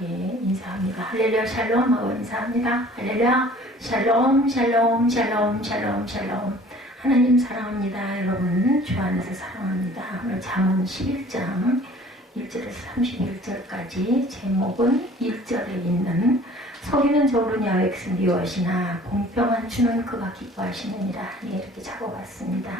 우리 인사합니다. 할렐루야 샬롬 하고 인사합니다. 할렐루야 샬롬 샬롬 샬롬 샬롬 샬롬. 하나님 사랑합니다. 여러분 주 안에서 사랑합니다. 오늘 잠언 11장 1절에서 31절까지 제목은 1절에 있는 소리는 좋으냐 엑스 미워하시나 공평한 주는 그가 기뻐하시느니라. 예, 이렇게 적어봤습니다.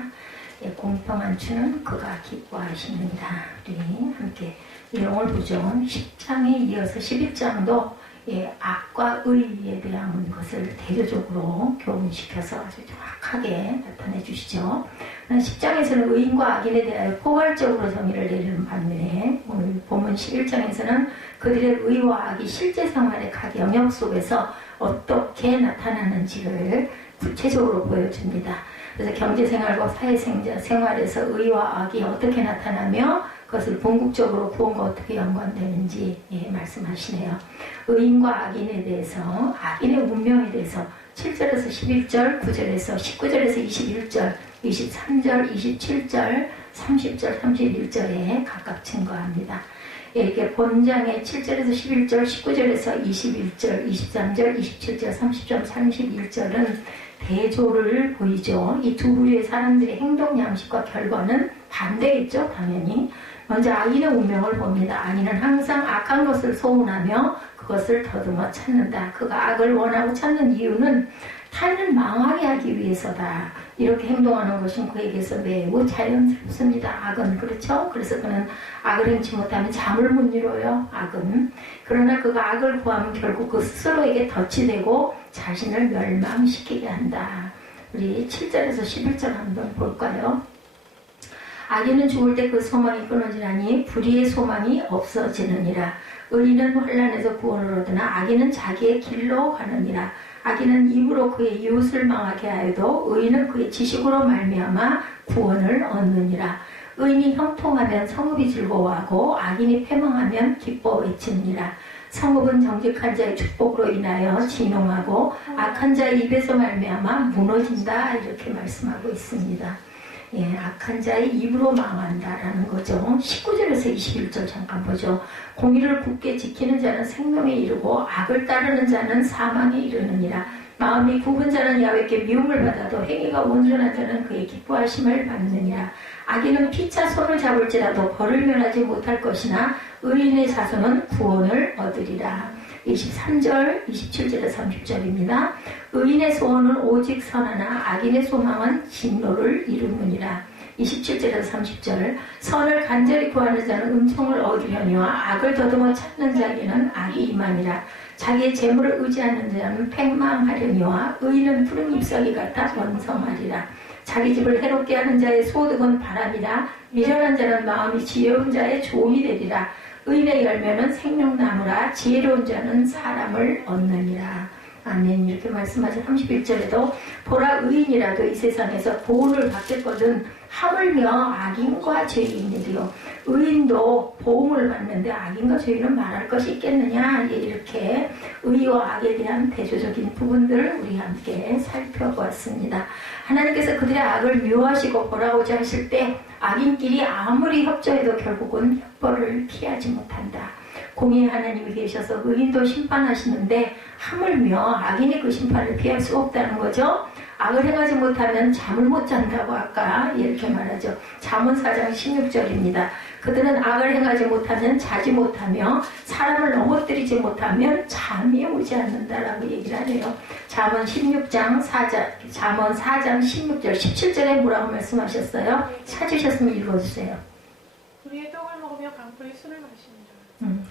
예, 공평한 주는 그가 기뻐하시느니라. 우리 함께 내용을 보죠. 10장에 이어서 11장도 예, 악과 의에 대한 것을 대조적으로 교훈시켜서 아주 정확하게 나타내 주시죠. 10장에서는 의인과 악인에 대하여 포괄적으로 정의를 내리는 반면에 오늘 본문 11장에서는 그들의 의와 악이 실제 생활의 각 영역 속에서 어떻게 나타나는지를 구체적으로 보여줍니다. 그래서 경제생활과 사회생활에서 의와 악이 어떻게 나타나며 그것을 궁극적으로 구원과 어떻게 연관되는지 예, 말씀하시네요. 의인과 악인에 대해서, 악인의 운명에 대해서 7절에서 11절, 9절에서 19절에서 21절, 23절, 27절, 30절, 31절에 각각 증거합니다. 예, 이렇게 본장의 7절에서 11절, 19절에서 21절, 23절, 27절, 30절, 31절은 대조를 보이죠. 이 두 부류의 사람들의 행동 양식과 결과는 반대겠죠, 당연히. 먼저 악인의 운명을 봅니다. 악인은 항상 악한 것을 소원하며 그것을 더듬어 찾는다. 그가 악을 원하고 찾는 이유는 타인을 망하게 하기 위해서다. 이렇게 행동하는 것은 그에게서 매우 자연스럽습니다. 악은 그렇죠? 그래서 그는 악을 행치 못하면 잠을 못 이뤄요. 악은. 그러나 그가 악을 구하면 결국 그 스스로에게 덫이 되고 자신을 멸망시키게 한다. 우리 7절에서 11절 한번 볼까요? 악인은 죽을 때 그 소망이 끊어지나니 불의의 소망이 없어지느니라. 의인은 환난에서 구원을 얻으나 악인은 자기의 길로 가느니라. 악인은 입으로 그의 이웃을 망하게 하여도 의인은 그의 지식으로 말미암아 구원을 얻느니라. 의인이 형통하면 성읍이 즐거워하고 악인이 패망하면 기뻐 외치느니라. 성읍은 정직한 자의 축복으로 인하여 진홍하고 악한 자의 입에서 말미암아 무너진다. 이렇게 말씀하고 있습니다. 예, 악한 자의 입으로 망한다라는 거죠. 19절에서 21절 잠깐 보죠. 공의를 굳게 지키는 자는 생명에 이르고 악을 따르는 자는 사망에 이르느니라. 마음이 굽은 자는 야훼께 미움을 받아도 행위가 온전한 자는 그의 기뻐하심을 받느니라. 악인은 피차 손을 잡을지라도 벌을 면하지 못할 것이나 의인의 자손은 구원을 얻으리라. 23절, 27절에 30절입니다. 의인의 소원은 오직 선하나 악인의 소망은 진노를 이루느니라. 27절에서 30절. 선을 간절히 구하는 자는 은총을 얻으려니와 악을 더듬어 찾는 자에게는 악이 임하니라. 자기의 재물을 의지하는 자는 팽망하려니와 의인은 푸른 잎사귀 같아 번성하리라. 자기 집을 해롭게 하는 자의 소득은 바람이라. 미련한 자는 마음이 지혜로운 자의 조음이 되리라. 의인의 열매는 생명나무라. 지혜로운 자는 사람을 얻느니라. 아멘. 이렇게 말씀하신 31절에도 보라 의인이라도 이 세상에서 보호를 받겠거든 하물며 악인과 죄인이리요. 의인도 보응을 받는데 악인과 죄인은 말할 것이 있겠느냐. 이렇게 의와 악에 대한 대조적인 부분들을 우리 함께 살펴보았습니다. 하나님께서 그들의 악을 미워하시고 벌하고자 하실 때 악인끼리 아무리 협조해도 결국은 형벌을 피하지 못한다. 공의의 하나님이 계셔서 의인도 심판하시는데 하물며 악인이 그 심판을 피할 수 없다는 거죠. 악을 행하지 못하면 잠을 못 잔다고 아까 이렇게 말하죠. 잠언 4장 16절입니다. 그들은 악을 행하지 못하면 자지 못하며 사람을 넘어뜨리지 못하면 잠이 오지 않는다라고 얘기를 하네요. 잠언 16장 4장, 잠언 4장 16절 17절에 뭐라고 말씀하셨어요? 찾으셨으면 읽어주세요. 불의의 떡을 먹으며 강포의 술을 마신다.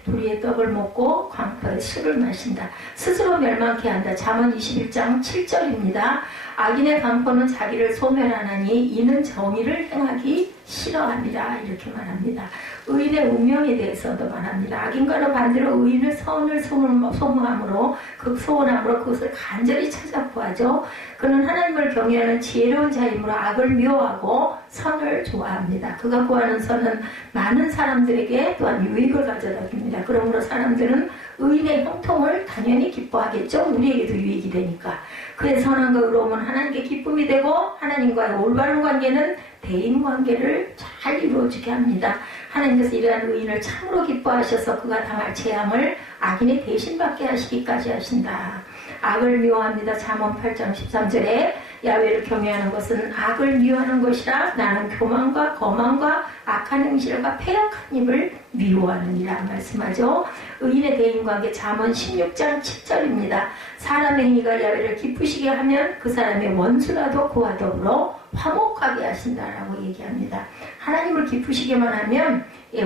불의의 떡을 먹고 광포의 술을 마신다. 스스로 멸망케 한다. 잠언 21장 7절입니다. 악인의 강포는 자기를 소멸하나니 이는 정의를 행하기 싫어합니다. 이렇게 말합니다. 의인의 운명에 대해서도 말합니다. 악인과는 반대로 의인은 선을 소망함으로 소원함으로 그것을 간절히 찾아 구하죠. 그는 하나님을 경외하는 지혜로운 자이므로 악을 미워하고 선을 좋아합니다. 그가 구하는 선은 많은 사람들에게 또한 유익을 가져다 줍니다. 그러므로 사람들은 의인의 형통을 당연히 기뻐하겠죠. 우리에게도 유익이 되니까. 그의 선함과 의로움은 하나님께 기쁨이 되고 하나님과의 올바른 관계는 대인관계를 잘 이루어지게 합니다. 하나님께서 이러한 의인을 참으로 기뻐하셔서 그가 당할 재앙을 악인이 대신 받게 하시기까지 하신다. 악을 미워합니다. 잠언 8장 13절에 야훼를 경외하는 것은 악을 미워하는 것이라. 나는 교만과 거만과 악한 행실과 패역한 입을 미워하느니라 말씀하죠. 의인의 대인관계 잠언 16장 7절입니다. 사람의 행위가 야훼를 기쁘시게 하면 그 사람의 원수라도 그와 더불어 화목하게 하신다라고 얘기합니다. 하나님을 기쁘시게만 하면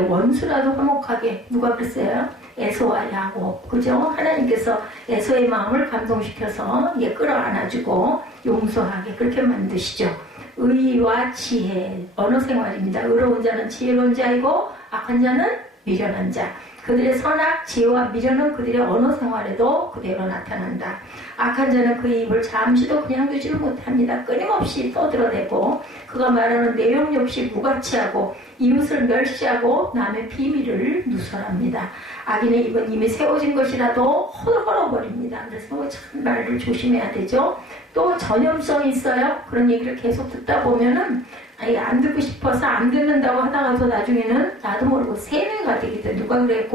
원수라도 화목하게, 누가 그랬어요? 에서와 야곱, 그죠? 하나님께서 에서의 마음을 감동시켜서 끌어안아주고 용서하게 그렇게 만드시죠. 의와 지혜, 언어 생활입니다. 의로운 자는 지혜로운 자이고 악한 자는 미련한 자. 그들의 선악, 지혜와 미련은 그들의 언어 생활에도 그대로 나타난다. 악한 자는 그의 입을 잠시도 그냥 두지를 못합니다. 끊임없이 떠들어대고 그가 말하는 내용 역시 무가치하고 이웃을 멸시하고 남의 비밀을 누설합니다. 악인의 입은 이미 세워진 것이라도 헐어버립니다. 그래서 참 말을 조심해야 되죠. 또 전염성이 있어요. 그런 얘기를 계속 듣다 보면은 안 듣고 싶어서 안 듣는다고 하다가도 나중에는 나도 모르고 세뇌가 되기 때문에, 누가 그래?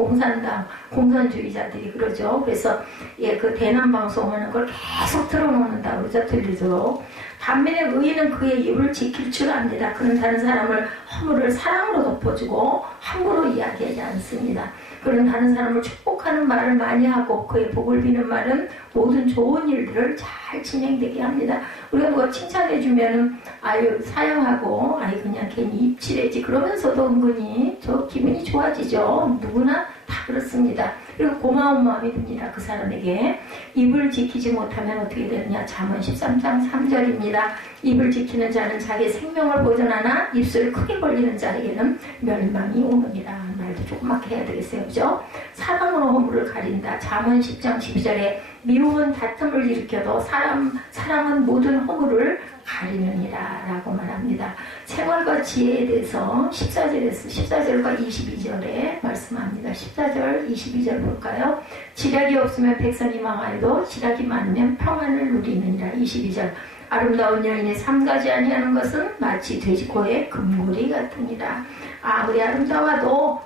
공산주의자들이 그러죠. 그래서 그 대남 방송하는 걸 계속 틀어놓는다 그러죠. 들리도록. 반면에 의인은 그의 입을 지킬 줄 압니다. 그는 다른 사람을 허물을 사랑으로 덮어주고 함부로 이야기하지 않습니다. 그는 다른 사람을 축복하는 말을 많이 하고 그의 복을 비는 말은 모든 좋은 일들을 잘 진행되게 합니다. 우리가 누가 칭찬해주면은 아유 사양하고 아유 그냥 괜히 입칠해지 그러면서도 은근히 저 기분이 좋아지죠. 누구나 다 그렇습니다. 그리고 고마운 마음이 듭니다. 그 사람에게. 입을 지키지 못하면 어떻게 되느냐. 잠언 13장 3절입니다. 입을 지키는 자는 자기 생명을 보존하나 입술을 크게 벌리는 자에게는 멸망이 오느니라. 말도 조그맣게 해야 되겠어요. 그죠? 사랑으로 허물을 가린다. 잠언 10장 12절에 미움은 다툼을 일으켜도 사랑은 모든 허물을 가리느니라 라고 말합니다. 생활과 지혜에 대해서 14절과 22절에 말씀합니다. 14절 22절 볼까요? 지략이 없으면 백성이 망하여도 지략이 많으면 평안을 누리느니라. 22절 아름다운 여인이 삼가지 아니하는 것은 마치 돼지코의 금고리 같으니라. 아무리 아름다워도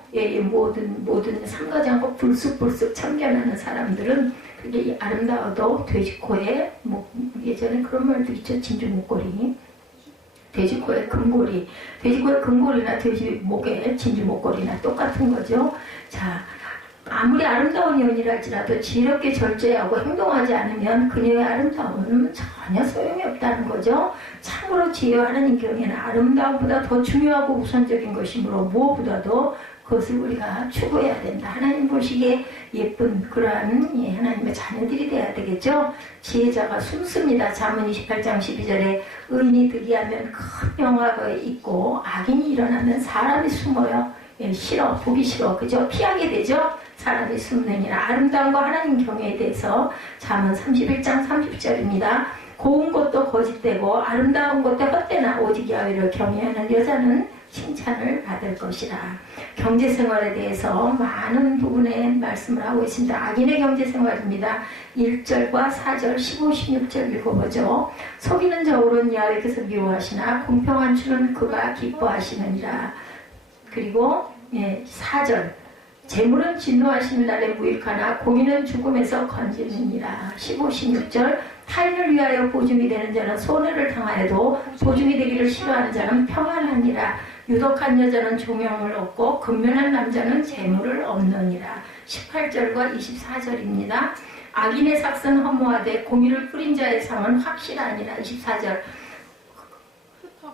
모든 삼가지 않고 불쑥불쑥 참견하는 사람들은 그게 아름다워도 돼지코에 예전에 그런 말도 있죠. 진주 목걸이, 돼지코에 금고리, 돼지코에 금고리나 돼지 목에 진주 목걸이나 똑같은 거죠. 자, 아무리 아름다운 여인이랄지라도 지혜롭게 절제하고 행동하지 않으면 그녀의 아름다움은 전혀 소용이 없다는 거죠. 참으로 지혜와 하나님 경외는 아름다움보다 더 중요하고 우선적인 것이므로 무엇보다도 그것을 우리가 추구해야 된다. 하나님 보시기에 예쁜 그러한 하나님의 자녀들이 돼야 되겠죠. 지혜자가 숨습니다. 잠언 28장 12절에 의인이 득이하면 큰 영화가 있고 악인이 일어나면 사람이 숨어요. 싫어, 보기 싫어, 그죠? 피하게 되죠? 사람이 숨느니라. 아름다움과 하나님 경외에 대해서 잠언 31장 30절입니다. 고운 것도 거짓되고 아름다운 것도 헛되나 오직 야훼를 경외하는 여자는 칭찬을 받을 것이라. 경제생활에 대해서 많은 부분에 말씀을 하고 있습니다. 악인의 경제생활입니다. 1절과 4절, 15, 16절 읽어보죠. 속이는 자 오른 야훼께서 미워하시나 공평한 주는 그가 기뻐하시느니라. 그리고 4절 재물은 진노하시는 날에 무익하나 공의는 죽음에서 건지느니라. 15, 16절 타인을 위하여 보증이 되는 자는 손해를 당하여도 보증이 되기를 싫어하는 자는 평안하니라. 유독한 여자는 종용을 얻고 근면한 남자는 재물을 얻느니라. 18절과 24절입니다. 악인의 삭은 허무하되 공의를 뿌린 자의 상은 확실하니라. 24절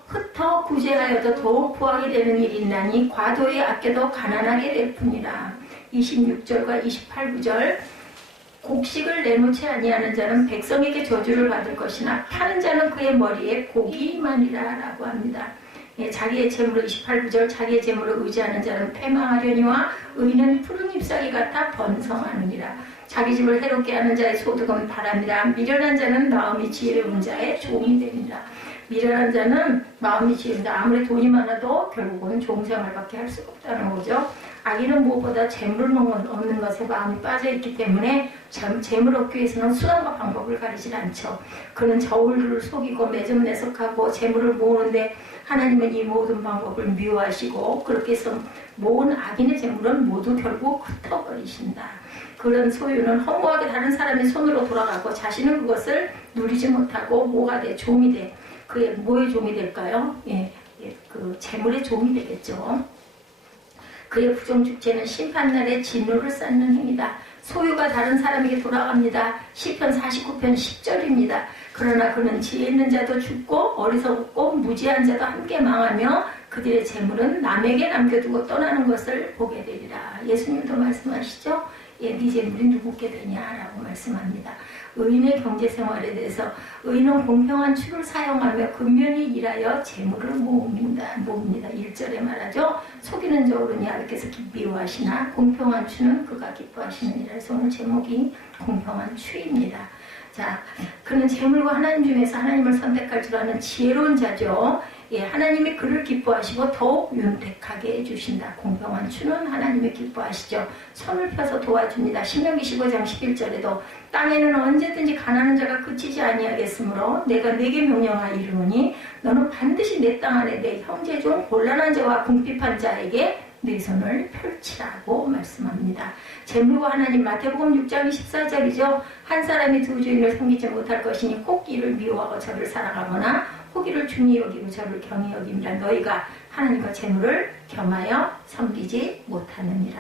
흩어 구제하여도 더욱 부하게 되는 일이 있나니 과도히 아껴도 가난하게 될 뿐이라. 26절과 28절 곡식을 내놓지 아니하는 자는 백성에게 저주를 받을 것이나 파는 자는 그의 머리에 복이 많으리라 라고 합니다. 자기의 재물을 28구절 자기의 재물을 의지하는 자는 패망하려니와 의인은 푸른 잎사귀 같아 번성하느니라. 자기 집을 해롭게 하는 자의 소득은 바람이라. 미련한 자는 마음이 지혜로운 자의 종이 되니라. 미련한 자는 마음이 지혜로운데 아무리 돈이 많아도 결국은 종생활밖에 할 수가 없다는 거죠. 악인은 무엇보다 재물을 얻는 것에 마음이 빠져있기 때문에 재물 얻기 위해서는 수단과 방법을 가리질 않죠. 그는 저울을 속이고 매점내석하고 재물을 모으는데 하나님은 이 모든 방법을 미워하시고 그렇게 해서 모은 악인의 재물은 모두 결국 흩어버리신다. 그런 소유는 허무하게 다른 사람의 손으로 돌아가고 자신은 그것을 누리지 못하고 뭐가 돼? 종이 돼. 그게 뭐의 종이 될까요? 그 재물의 종이 되겠죠. 그의 부정축제는 심판날에 진노를 쌓는 행위다. 소유가 다른 사람에게 돌아갑니다. 시편 49편 10절입니다. 그러나 그는 지혜 있는 자도 죽고 어리석고 무지한 자도 함께 망하며 그들의 재물은 남에게 남겨두고 떠나는 것을 보게 되리라. 예수님도 말씀하시죠. 네 재물이 누구께 되냐라고 말씀합니다. 의인의 경제생활에 대해서 의인은 공평한 추를 사용하며 근면히 일하여 재물을 모읍니다. 1절에 말하죠. 속이는 저울은 야외께서 미워하시나 공평한 추는 그가 기뻐하시느니라. 그래서 오늘 제목이 공평한 추입니다. 자, 그는 재물과 하나님 중에서 하나님을 선택할 줄 아는 지혜로운 자죠. 하나님이 그를 기뻐하시고 더욱 윤택하게 해주신다. 공평한 추는 하나님이 기뻐하시죠. 손을 펴서 도와줍니다. 신명기 15장 11절에도 땅에는 언제든지 가난한 자가 그치지 아니하겠으므로 내가 네게 명령하이르노니 너는 반드시 내 땅 안에 내 형제 중 곤란한 자와 궁핍한 자에게 네 손을 펼치라고 말씀합니다. 재물과 하나님 마태복음 6장 14절이죠. 한 사람이 두 주인을 섬기지 못할 것이니 꼭 이를 미워하고 저를 사랑하거나 호기를 중히 여기고 저를 경히 여깁니다. 너희가 하나님과 재물을 겸하여 섬기지 못하느니라.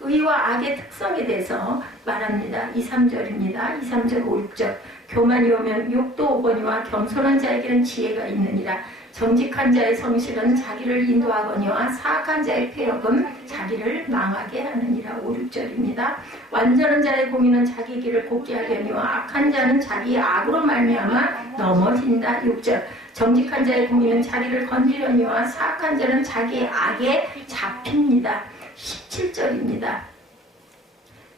의와 악의 특성에 대해서 말합니다. 2, 3절입니다. 2, 3절, 5, 6절. 교만이 오면 욕도 오거니와 겸손한 자에게는 지혜가 있느니라. 정직한 자의 성실은 자기를 인도하거니와 사악한 자의 폐역은 자기를 망하게 하느니라. 5, 6절입니다. 완전한 자의 공의는 자기 길을 곱게 하려니와 악한 자는 자기의 악으로 말미암아 넘어진다. 6절. 정직한 자의 공의는 자기를 건지려니와 사악한 자는 자기의 악에 잡힙니다. 17절입니다.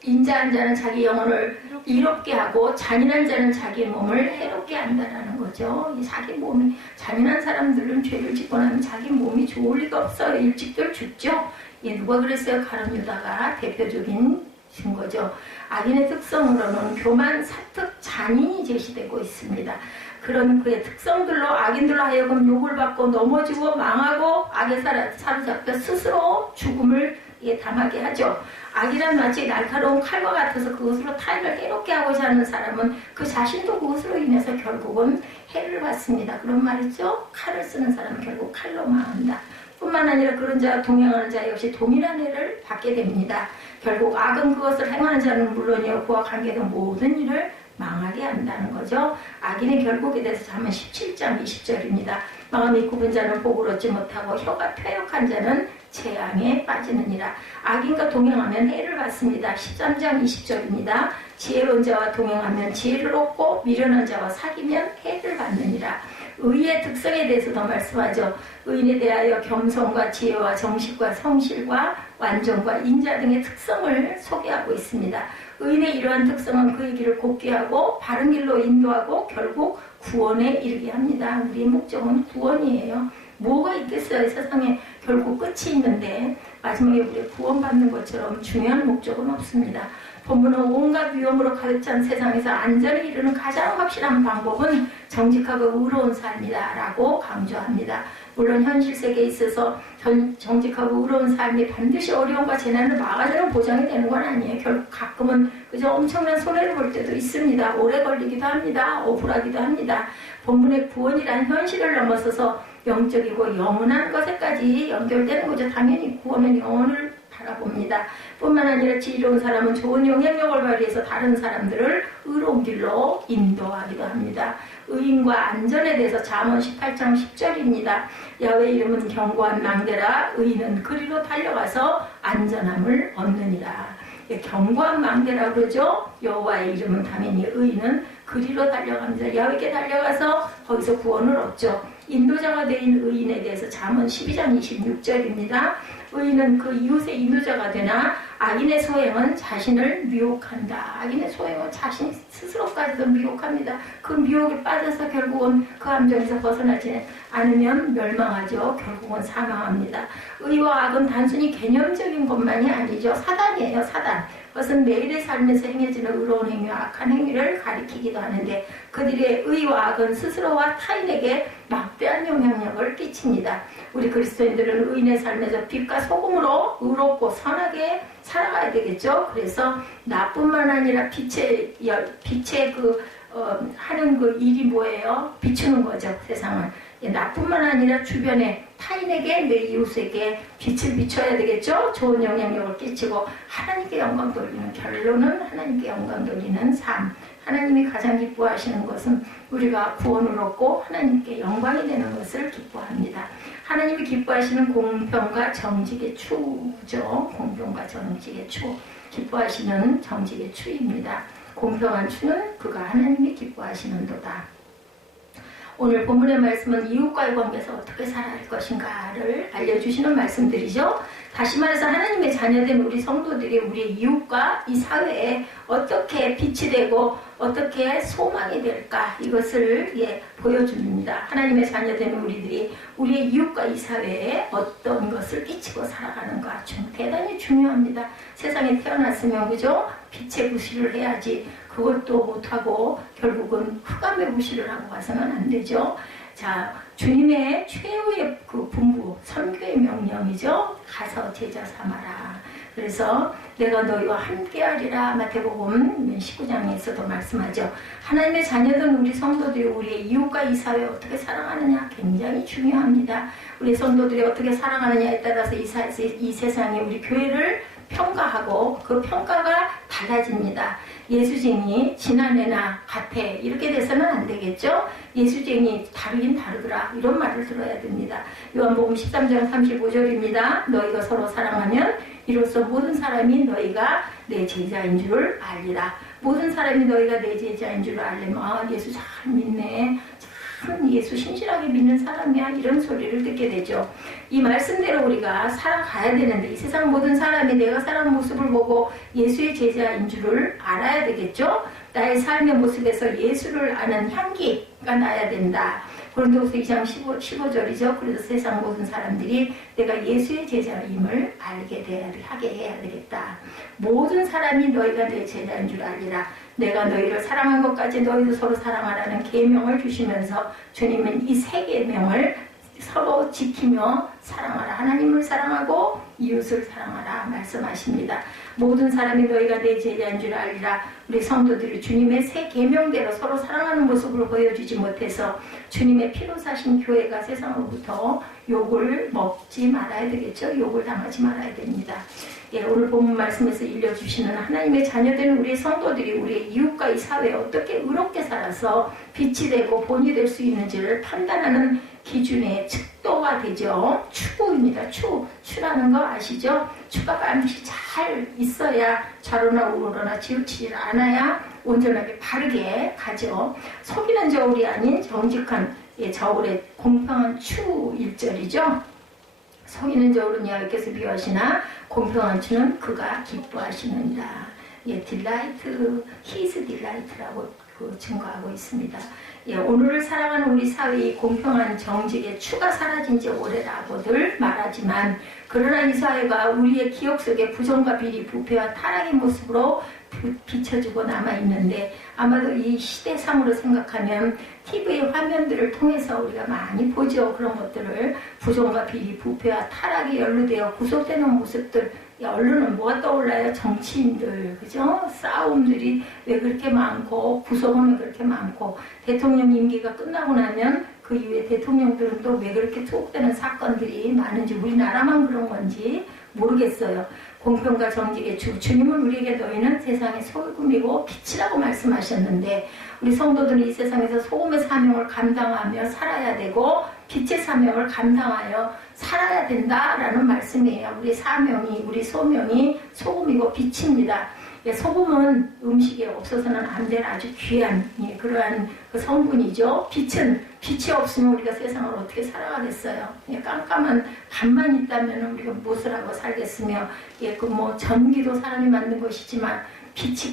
인자한 자는 자기 영혼을 이롭게 하고 잔인한 자는 자기 몸을 해롭게 한다라는 거죠. 자기 몸이 잔인한 사람들은 죄를 짓고 나면 자기 몸이 좋을 리가 없어요. 일찍들 죽죠. 누가 그랬어요? 가룟 유다가 대표적인 증거죠. 악인의 특성으로는 교만, 사특, 잔인이 제시되고 있습니다. 그런 그의 특성들로 악인들로 하여금 욕을 받고 넘어지고 망하고 악에 사로잡혀 스스로 죽음을 당하게 하죠. 악이란 마치 날카로운 칼과 같아서 그것으로 타인을 해롭게 하고자 하는 사람은 그 자신도 그것으로 인해서 결국은 해를 받습니다. 그런 말이죠. 칼을 쓰는 사람은 결국 칼로 망한다. 뿐만 아니라 그런 자와 동행하는 자 역시 동일한 해를 받게 됩니다. 결국 악은 그것을 행하는 자는 물론이요 그와 관계된 모든 일을 망하게 한다는 거죠. 악인의 결국에 대해서 잠언 17장 20절입니다. 마음이 굽은 자는 복을 얻지 못하고 혀가 패역한 자는 재앙에 빠지느니라. 악인과 동행하면 해를 받습니다. 13장 20절입니다. 지혜로운 자와 동행하면 지혜를 얻고 미련한 자와 사귀면 해를 받느니라. 의의 특성에 대해서도 말씀하죠. 의인에 대하여 겸손과 지혜와 정식과 성실과 완전과 인자 등의 특성을 소개하고 있습니다. 의인의 이러한 특성은 그의 길을 곱게 하고 바른 길로 인도하고 결국 구원에 이르게 합니다. 우리의 목적은 구원이에요. 뭐가 있겠어요? 세상에 결국 끝이 있는데 마지막에 우리 구원받는 것처럼 중요한 목적은 없습니다. 본문은 온갖 위험으로 가득 찬 세상에서 안전에 이르는 가장 확실한 방법은 정직하고 의로운 삶이다 라고 강조합니다. 물론 현실 세계에 있어서 정직하고 의로운 삶이 반드시 어려움과 재난을 막아주는 보장이 되는 건 아니에요. 결국 가끔은 그저 엄청난 손해를 볼 때도 있습니다. 오래 걸리기도 합니다. 억울하기도 합니다. 본문의 구원이란 현실을 넘어서서 영적이고 영원한 것에까지 연결되는 거죠. 당연히 구원은 영혼을 바라봅니다. 뿐만 아니라 지혜로운 사람은 좋은 영향력을 발휘해서 다른 사람들을 의로운 길로 인도하기도 합니다. 의인과 안전에 대해서 잠언 18장 10절입니다. 야훼 이름은 견고한 망대라 의인은 그리로 달려가서 안전함을 얻느니라. 견고한 망대라 그러죠. 여호와의 이름은 당연히 의인은 그리로 달려갑니다. 야훼께 달려가서 거기서 구원을 얻죠. 인도자가 된 의인에 대해서 잠언 12장 26절입니다. 의인은 그 이웃의 인도자가 되나 악인의 소행은 자신을 미혹한다. 악인의 소행은 자신 스스로까지도 미혹합니다. 그 미혹에 빠져서 결국은 그 함정에서 벗어나지 않으면 멸망하죠. 결국은 사망합니다. 의와 악은 단순히 개념적인 것만이 아니죠. 사단이에요. 사단. 그것은 매일의 삶에서 행해지는 의로운 행위와 악한 행위를 가리키기도 하는데 그들의 의와 악은 스스로와 타인에게 막대한 영향력을 끼칩니다. 우리 그리스도인들은 의인의 삶에서 빛과 소금으로 의롭고 선하게 살아가야 되겠죠. 그래서 나뿐만 아니라 빛의 하는 그 일이 뭐예요? 비추는 거죠. 세상을. 나뿐만 아니라 주변에 타인에게 내 이웃에게 빛을 비춰야 되겠죠. 좋은 영향력을 끼치고 하나님께 영광 돌리는 결론은 하나님께 영광 돌리는 삶. 하나님이 가장 기뻐하시는 것은 우리가 구원을 얻고 하나님께 영광이 되는 것을 기뻐합니다. 하나님이 기뻐하시는 공평과 정직의 추죠. 공평과 정직의 추. 기뻐하시는 정직의 추입니다. 공평한 추는 그가 하나님이 기뻐하시는도다. 오늘 본문의 말씀은 이웃과의 관계에서 어떻게 살아야 할 것인가를 알려주시는 말씀들이죠. 다시 말해서 하나님의 자녀된 우리 성도들이 우리의 이웃과 이 사회에 어떻게 빛이 되고 어떻게 소망이 될까 이것을 보여줍니다. 하나님의 자녀된 우리들이 우리의 이웃과 이 사회에 어떤 것을 끼치고 살아가는가 대단히 중요합니다. 세상에 태어났으면 그죠? 빛의 부시를 해야지 그것도 못하고 결국은 흑암의 부시를 하고 가서는 안 되죠. 자, 주님의 최후의 그 분부, 선교의 명령이죠. 가서 제자 삼아라. 그래서 내가 너희와 함께하리라. 마태복음 19장에서도 말씀하죠. 하나님의 자녀된 우리 성도들이 우리의 이웃과 이 사회에 어떻게 살아가느냐 굉장히 중요합니다. 우리 성도들이 어떻게 살아가느냐에 따라서 이 세상이 우리 교회를 평가하고 그 평가가 달라집니다. 예수쟁이 지난해나 같아 이렇게 돼서는 안 되겠죠. 예수쟁이 다르긴 다르더라 이런 말을 들어야 됩니다. 요한복음 13장 35절입니다. 너희가 서로 사랑하면 이로써 모든 사람이 너희가 내 제자인 줄을 알리라. 모든 사람이 너희가 내 제자인 줄을 알려면 예수 잘 믿네. 참 예수 신실하게 믿는 사람이야 이런 소리를 듣게 되죠. 이 말씀대로 우리가 살아가야 되는데 이 세상 모든 사람이 내가 살아가는 모습을 보고 예수의 제자인 줄을 알아야 되겠죠. 나의 삶의 모습에서 예수를 아는 향기가 나야 된다. 고린도후서 2장 15절이죠. 그래서 세상 모든 사람들이 내가 예수의 제자임을 하게 해야 되겠다. 모든 사람이 너희가 내 제자인 줄 알리라. 내가 너희를 사랑한 것까지 너희도 서로 사랑하라는 계명을 주시면서 주님은 이 세 계명을 서로 지키며 사랑하라. 하나님을 사랑하고 이웃을 사랑하라 말씀하십니다. 모든 사람이 너희가 내 제자인 줄 알리라. 우리 성도들이 주님의 새 계명대로 서로 사랑하는 모습을 보여주지 못해서 주님의 피로 사신 교회가 세상으로부터 욕을 먹지 말아야 되겠죠. 욕을 당하지 말아야 됩니다. 오늘 본문 말씀에서 일러주시는 하나님의 자녀된 우리 성도들이 우리의 이웃과 이 사회에 어떻게 의롭게 살아서 빛이 되고 본이 될 수 있는지를 판단하는 기준의 측도가 되죠. 추구입니다. 추라는 거 아시죠? 추가 반드시 잘 있어야 좌로나 우로나 치우치지 않아야 온전하게 바르게 가죠. 속이는 저울이 아닌 정직한 저울의 공평한 추 1절이죠. 속이는 저울은 여호와께서 미워하시나 공평한 추는 그가 기뻐하시느니라. 딜라이트, 히즈 딜라이트라고 증거하고 있습니다. 오늘을 살아가는 우리 사회의 공평한 정직의 추가 사라진 지 오래라고들 말하지만 그러나 이 사회가 우리의 기억 속에 부정과 비리, 부패와 타락의 모습으로 비춰지고 남아있는데 아마도 이 시대상으로 생각하면 TV의 화면들을 통해서 우리가 많이 보죠. 그런 것들을 부정과 비리, 부패와 타락에 연루되어 구속되는 모습들 언론은 뭐가 떠올라요? 정치인들, 그죠? 싸움들이 왜 그렇게 많고 구속은 왜 그렇게 많고 대통령 임기가 끝나고 나면 그 이후에 대통령들은 또 왜 그렇게 투옥되는 사건들이 많은지 우리나라만 그런 건지 모르겠어요. 공평과 정직의 주님은 우리에게 너희는 세상의 소금이고 빛이라고 말씀하셨는데 우리 성도들은 이 세상에서 소금의 사명을 감당하며 살아야 되고 빛의 사명을 감당하여 살아야 된다라는 말씀이에요. 우리 사명이 우리 소명이 소금이고 빛입니다. 예, 소금은 음식에 없어서는 안 될 아주 귀한 예, 그러한 그 성분이죠. 빛이 없으면 우리가 세상을 어떻게 살아가겠어요. 예, 깜깜한 밤만 있다면 우리가 무엇을 하고 살겠으며 예, 그 뭐 전기도 사람이 만든 것이지만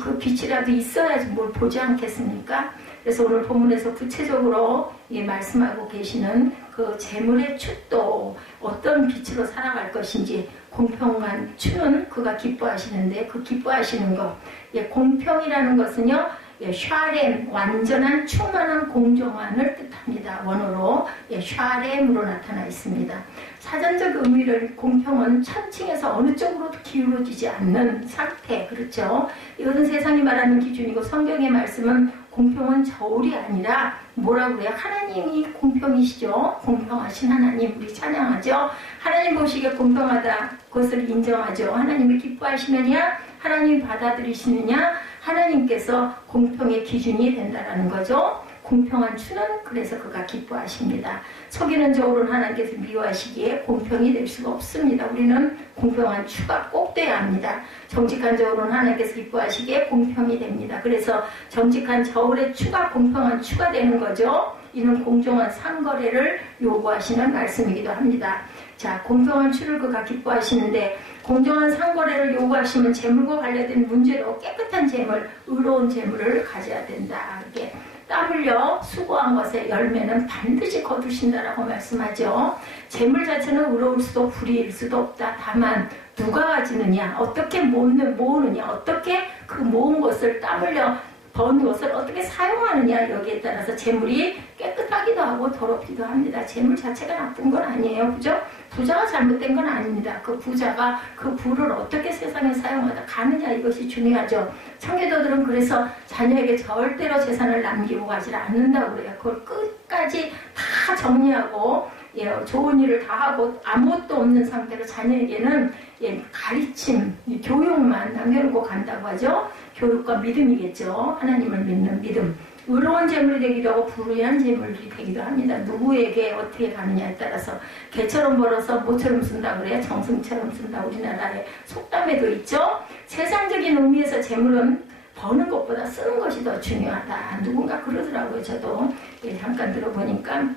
그 빛이라도 있어야지 뭘 보지 않겠습니까? 그래서 오늘 본문에서 구체적으로 예, 말씀하고 계시는 그 재물의 축도 어떤 빛으로 살아갈 것인지 공평한 추는 그가 기뻐하시는데 그 기뻐하시는 것 예, 공평이라는 것은요 예, 샤렘 완전한 충만한 공정함을 뜻합니다. 원어로 예, 샤렘으로 나타나 있습니다. 사전적 의미를 공평은 천칭에서 어느 쪽으로도 기울어지지 않는 상태 그렇죠. 이것은 세상이 말하는 기준이고 성경의 말씀은 공평은 저울이 아니라 뭐라고 그래요? 하나님이 공평이시죠. 공평하신 하나님 우리 찬양하죠. 하나님 보시기에 공평하다 그것을 인정하죠. 하나님이 기뻐하시느냐 하나님이 받아들이시느냐 하나님께서 공평의 기준이 된다는 거죠. 공평한 추는 그래서 그가 기뻐하십니다. 속이는 저울은 하나님께서 미워하시기에 공평이 될 수가 없습니다. 우리는 공평한 추가 꼭 돼야 합니다. 정직한 저울은 하나님께서 기뻐하시기에 공평이 됩니다. 그래서 정직한 저울의 추가 공평한 추가 되는 거죠. 이는 공정한 상거래를 요구하시는 말씀이기도 합니다. 자, 공평한 추를 그가 기뻐하시는데 공정한 상거래를 요구하시면 재물과 관련된 문제로 깨끗한 재물, 의로운 재물을 가져야 된다. 이렇게 땀 흘려 수고한 것의 열매는 반드시 거두신다라고 말씀하죠. 재물 자체는 의로울 수도 불의일 수도 없다. 다만 누가 가지느냐, 어떻게 모으느냐, 어떻게 그 모은 것을 땀 흘려 번 것을 어떻게 사용하느냐 여기에 따라서 재물이 깨끗하기도 하고 더럽기도 합니다. 재물 자체가 나쁜 건 아니에요. 그죠? 부자가 잘못된 건 아닙니다. 그 부자가 그 부를 어떻게 세상에 사용하다 가느냐 이것이 중요하죠. 청교도들은 그래서 자녀에게 절대로 재산을 남기고 가지 않는다고 그래요. 그걸 끝까지 다 정리하고 예, 좋은 일을 다 하고 아무것도 없는 상태로 자녀에게는 예, 가르침, 교육만 남겨놓고 간다고 하죠. 교육과 믿음이겠죠. 하나님을 믿는 믿음. 의로운 재물이 되기도 하고 불의한 재물이 되기도 합니다. 누구에게 어떻게 가느냐에 따라서 개처럼 벌어서 모처럼 쓴다 그래요. 정승처럼 쓴다. 우리나라의 속담에도 있죠. 세상적인 의미에서 재물은 버는 것보다 쓰는 것이 더 중요하다. 누군가 그러더라고요. 저도 예, 잠깐 들어보니까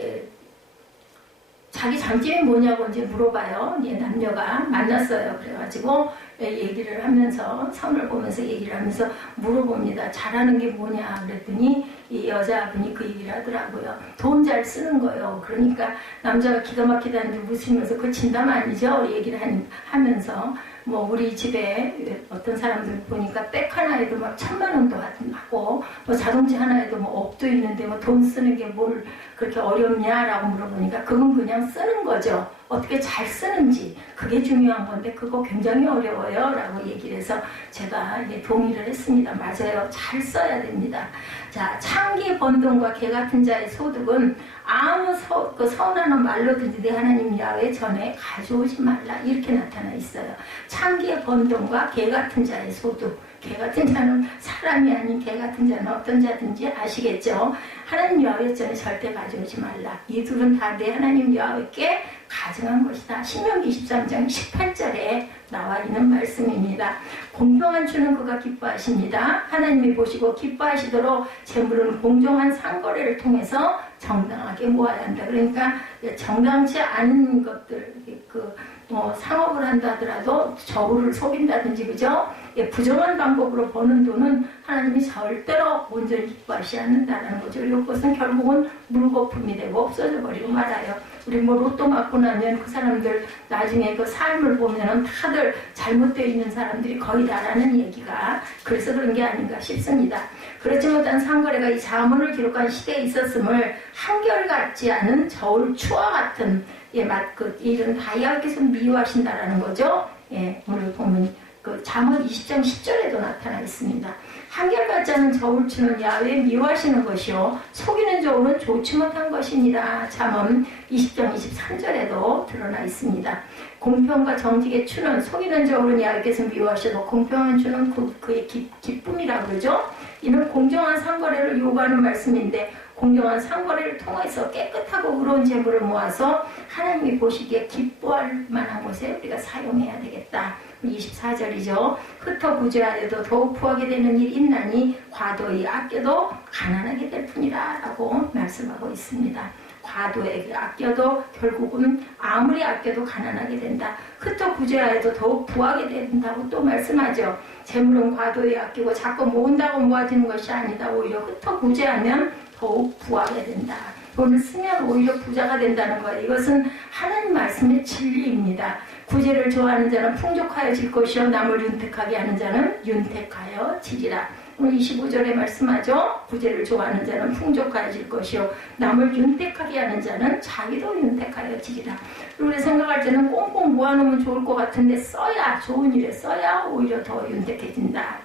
예, 자기 장점이 뭐냐고 이제 물어봐요. 예, 남녀가 만났어요. 그래가지고 예, 얘기를 하면서 선을 보면서 얘기를 하면서 물어봅니다. 잘하는 게 뭐냐 그랬더니 이 여자분이 그 얘기를 하더라고요. 돈 잘 쓰는 거예요. 그러니까 남자가 기가 막히다는데 웃으면서 그 진담 아니죠? 얘기를 하면서 뭐 우리 집에 어떤 사람들 보니까 백 하나에도 막 1,000만 원도 하고 뭐 자동차 하나에도 뭐 억도 있는데 뭐 돈 쓰는 게 뭘 그렇게 어렵냐라고 물어보니까 그건 그냥 쓰는 거죠. 어떻게 잘 쓰는지 그게 중요한 건데 그거 굉장히 어려워요 라고 얘기를 해서 제가 이제 동의를 했습니다. 맞아요. 잘 써야 됩니다. 자, 창기의 번동과 개 같은 자의 소득은 아무 선한 말로든지 내 하나님 야훼 전에 가져오지 말라 이렇게 나타나 있어요. 창기의 번동과 개 같은 자의 소득. 개 같은 자는 사람이 아닌 개 같은 자는 어떤 자든지 아시겠죠? 하나님 야훼 전에 절대 가져오지 말라. 이 둘은 다 내 하나님 야훼께 가증한 것이다. 신명기 23장 18절에 나와 있는 말씀입니다. 공평한 주는 그가 기뻐하십니다. 하나님이 보시고 기뻐하시도록 재물은 공정한 상거래를 통해서 정당하게 모아야 한다. 그러니까 정당치 않은 것들 상업을 한다 하더라도 저울을 속인다든지 그죠? 부정한 방법으로 버는 돈은 하나님이 절대로 온전히 기뻐하지 않는다는 거죠. 이것은 결국은 물거품이 되고 없어져 버리고 말아요. 우리 뭐 로또 맞고 나면 그 사람들 나중에 그 삶을 보면은 다들 잘못되어 있는 사람들이 거의 다라는 얘기가 그래서 그런 게 아닌가 싶습니다. 그렇지 못한 상거래가 이 자문을 기록한 시대에 있었음을 한결같지 않은 저울 추와 같은 이런 다이아께서 미워하신다라는 거죠. 예, 오늘 보면 그 잠언 20장 10절에도 나타나 있습니다. 한결같지 않은 저울추는 야훼 미워하시는 것이요 속이는 저울은 좋지 못한 것이니라. 잠언 20장 23절에도 드러나 있습니다. 공평과 정직의 추는 속이는 저울은 야훼께서 미워하시고 공평한 추는 그의 기쁨이라고 그러죠. 이는 공정한 상거래를 요구하는 말씀인데 공정한 상거래를 통해서 깨끗하고 의로운 재물을 모아서 하나님이 보시기에 기뻐할 만한 곳에 우리가 사용해야 되겠다. 24절이죠. 흩어 부재하여도 더욱 부하게 되는 일 있나니 과도히 아껴도 가난하게 될 뿐이라 라고 말씀하고 있습니다. 과도에게 아껴도 결국은 아무리 아껴도 가난하게 된다. 흩어 부재하여도 더욱 부하게 된다고 또 말씀하죠. 재물은 과도에 아끼고 자꾸 모은다고 모아지는 것이 아니다. 오히려 흩어 부재하면 더욱 부하게 된다. 돈을 쓰면 오히려 부자가 된다는 거예요. 이것은 하나님 말씀의 진리입니다. 구제를 좋아하는 자는 풍족하여질 것이요 남을 윤택하게 하는 자는 윤택하여지리라. 오늘 25절에 말씀하죠. 구제를 좋아하는 자는 풍족하여질 것이요 남을 윤택하게 하는 자는 자기도 윤택하여지리라. 우리 생각할 때는 꽁꽁 모아놓으면 좋을 것 같은데 써야, 좋은 일에 써야 오히려 더 윤택해진다.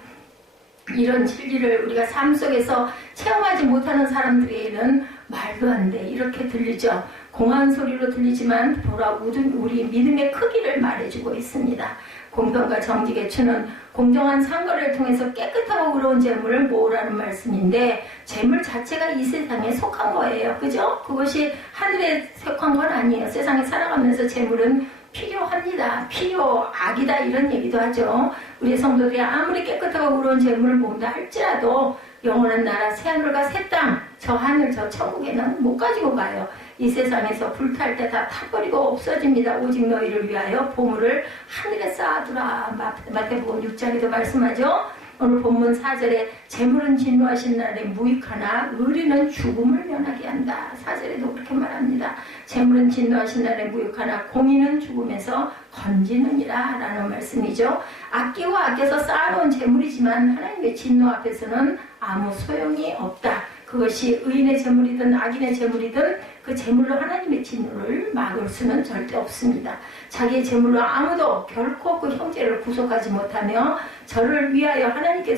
이런 진리를 우리가 삶 속에서 체험하지 못하는 사람들에게는 말도 안 돼. 이렇게 들리죠. 공한 소리로 들리지만 돌아오는 우리 믿음의 크기를 말해주고 있습니다. 공평과 정직에 추는 공정한 상거래를 통해서 깨끗하고 의로운 재물을 모으라는 말씀인데 재물 자체가 이 세상에 속한 거예요. 그죠? 그것이 하늘에 속한 건 아니에요. 세상에 살아가면서 재물은 필요합니다. 필요악이다 이런 얘기도 하죠. 우리 성도들이 아무리 깨끗하고 의로운 재물을 모은다 할지라도 영원한 나라 새하늘과 새 땅, 저 하늘 저 천국에는 못 가지고 가요. 이 세상에서 불탈 때 다 타버리고 없어집니다. 오직 너희를 위하여 보물을 하늘에 쌓아두라. 마태복음 6장에도 말씀하죠. 오늘 본문 4절에 재물은 진노하신 날에 무익하나 의리는 죽음을 면하게 한다. 4절에도 그렇게 말합니다. 재물은 진노하신 날에 무익하나 공의는 죽음에서 건지느니라 라는 말씀이죠. 아끼고 아껴서 쌓아놓은 재물이지만 하나님의 진노 앞에서는 아무 소용이 없다. 그것이 의인의 재물이든 악인의 재물이든 그 재물로 하나님의 진노를 막을 수는 절대 없습니다. 자기의 재물로 아무도 결코 그 형제를 구속하지 못하며 저를 위하여 하나님께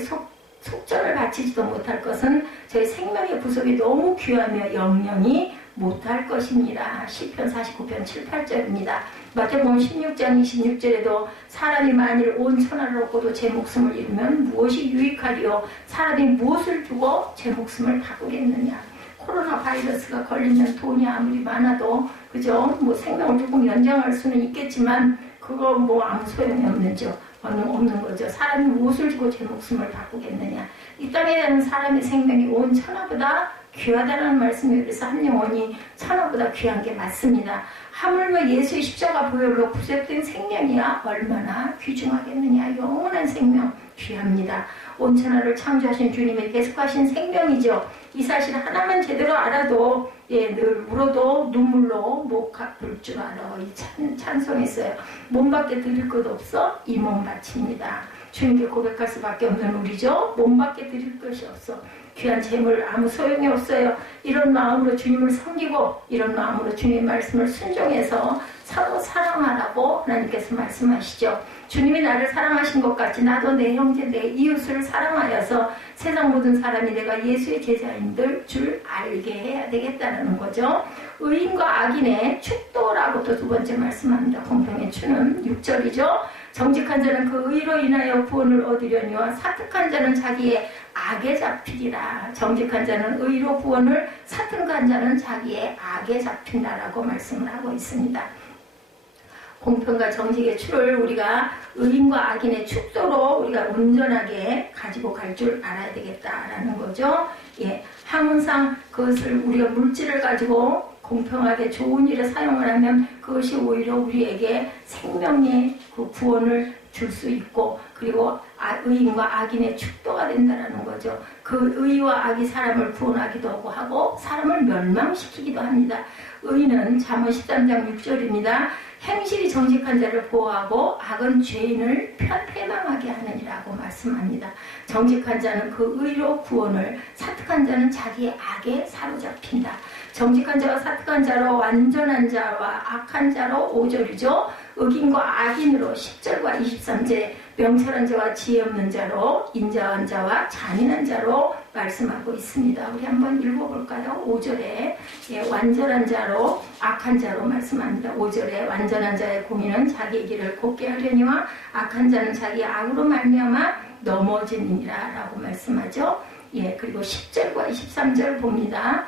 속전을 바치지도 못할 것은 저희 생명의 구속이 너무 귀하며 영영이 못할 것입니다. 시편 49편 7, 8절입니다. 마태복음 16장 26절에도 사람이 만일 온 천하를 얻고도 제 목숨을 잃으면 무엇이 유익하리요? 사람이 무엇을 주고 제 목숨을 바꾸겠느냐? 코로나 바이러스가 걸리면 돈이 아무리 많아도 그죠? 뭐 생명을 조금 연장할 수는 있겠지만 그거 뭐 아무 소용이 없는 거죠. 사람이 무엇을 주고 제 목숨을 바꾸겠느냐? 이 땅에 사는 사람의 생명이 온 천하보다 귀하다는 말씀에 그래서 한 영혼이 천하보다 귀한 게 맞습니다. 하물며 예수의 십자가 보혈로 구속된 생명이야 얼마나 귀중하겠느냐. 영원한 생명 귀합니다. 온 천하를 창조하신 주님의 계속하신 생명이죠. 이 사실 하나만 제대로 알아도 늘 울어도 눈물로 못 갚을 줄 알아. 이 찬송했어요. 몸밖에 드릴 것 없어 이 몸 바칩니다. 주님께 고백할 수밖에 없는 우리죠. 몸밖에 드릴 것이 없어. 귀한 재물 아무 소용이 없어요. 이런 마음으로 주님을 섬기고 이런 마음으로 주님의 말씀을 순종해서 서로 사랑하라고 하나님께서 말씀하시죠. 주님이 나를 사랑하신 것 같이 나도 내 형제 내 이웃을 사랑하여서 세상 모든 사람이 내가 예수의 제자인들 줄 알게 해야 되겠다는 거죠. 의인과 악인의 축도라고 또 두 번째 말씀합니다. 공평의 추는 6절이죠. 정직한 자는 그 의로 인하여 구원을 얻으려니와 사특한 자는 자기의 악에 잡히리라. 정직한 자는 의로 구원을, 사특한 자는 자기의 악에 잡힌다라고 말씀을 하고 있습니다. 공평과 정직의 추를 우리가 의인과 악인의 축도로 우리가 온전하게 가지고 갈 줄 알아야 되겠다라는 거죠. 항상 그것을 우리가 물질을 가지고 공평하게 좋은 일에 사용을 하면 그것이 오히려 우리에게 생명의 그 구원을 줄 수 있고 그리고 의인과 악인의 축도가 된다는 거죠. 그 의와 악이 사람을 구원하기도 하고 사람을 멸망시키기도 합니다. 의인은 잠언 13장 6절입니다. 행실이 정직한 자를 보호하고 악은 죄인을 패망하게 하느니라고 말씀합니다. 정직한 자는 그 의로 구원을, 사특한 자는 자기의 악에 사로잡힌다. 정직한 자와 사특한 자로 완전한 자와 악한 자로 5절이죠. 의인과 악인으로 10절과 23절 명철한 자와 지혜 없는 자로 인자한 자와 잔인한 자로 말씀하고 있습니다. 우리 한번 읽어볼까요? 5절에 완전한 자로 악한 자로 말씀합니다. 5절에 완전한 자의 공의는 자기 길을 곱게 하려니와 악한 자는 자기 악으로 말미암아 넘어지니라 라고 말씀하죠. 그리고 10절과 23절 봅니다.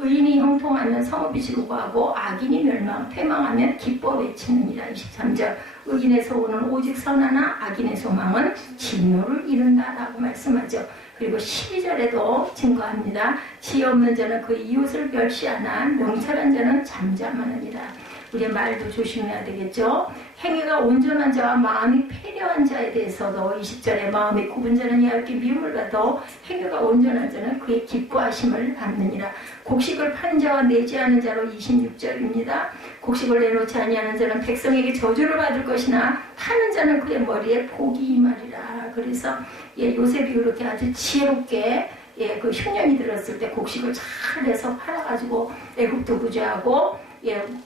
의인이 형통하면 성읍이 지루고 하고 악인이 패망하면 기뻐 외치느니라. 23절 의인의 소원은 오직 선하나 악인의 소망은 진노를 이룬다라고 말씀하죠. 그리고 12절에도 증거합니다. 지혜 없는 자는 그 이웃을 멸시하나 명철한 자는 잠잠하느니라. 우리의 말도 조심해야 되겠죠. 행위가 온전한 자와 마음이 패려한 자에 대해서도 20절에 마음이 굽은 자는 야곱께 미움을 받아 행위가 온전한 자는 그의 기뻐하심을 받느니라. 곡식을 파는 자와 내지 않은 자로 26절입니다. 곡식을 내놓지 아니하는 자는 백성에게 저주를 받을 것이나 파는 자는 그의 머리에 복이 임하리라. 그래서 요셉이 그렇게 아주 지혜롭게 그 흉년이 들었을 때 곡식을 잘 해서 팔아가지고 애굽도 구제하고